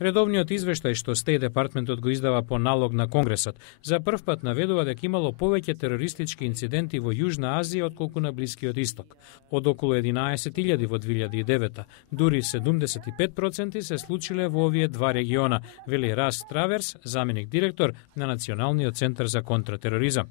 Редовниот извештај што Стејт департментот го издава по налог на Конгресот за прв пат наведува дека имало повеќе терористички инциденти во Јужна Азија отколку на Блискиот Исток. Од околу 11.000 во 2009, дури 75% се случиле во овие два региона, вели Рас Траверс, заменик директор на Националниот центар за контратероризам.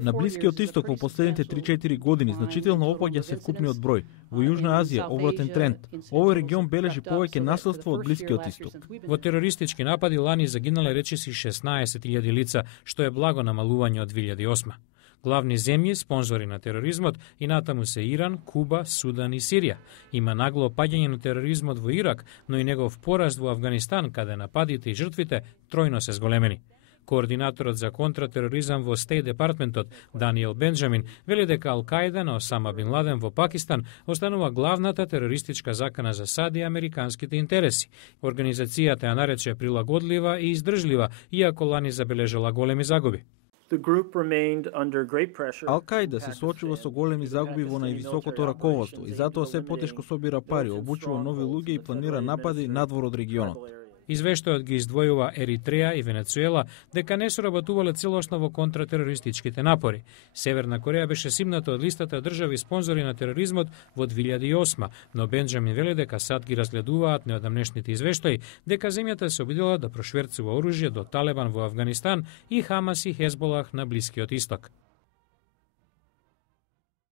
На Блискиот Исток во последните 3-4 години значително опаѓа се вкупниот број. Во Јужна Азија обратен тренд. Овој регион бележи повеќе насилство од Блискиот Исток. Во терористички напади лани загинале речиси 16.000 лица, што е благо намалување од 2008. Главни земји, спонзори на тероризмот, и натаму се Иран, Куба, Судан и Сирија. Има нагло опаѓање на тероризмот во Ирак, но и негов пораст во Афганистан, каде нападите и жртвите тројно се зголемени. Координаторот за контратероризам во Стејт департментот Даниел Бенџамин вели дека Ал-Каида на Осама Бин Ладен во Пакистан останува главната терористичка закана за САД и американските интереси. Организацијата ја нарече прилагодлива и издржлива, иако лани забележала големи загуби. Ал-Каида се соочува со големи загуби во највисокото раководство и затоа се потешко собира пари, обучува нови луѓе и планира напади надвор од регионот. Извештајот ги издвојува Еритреја и Венецуела дека не соработувале целосно во контратерористичките напори. Северна Кореја беше симната од листата држави спонзори на тероризмот во 2008, но Бенџамин вели дека САД ги разгледуваат неодамнешните извештаи дека земјата се обидела да прошверцува оружје до Талебан во Афганистан и Хамас и Хезболах на Блискиот Исток.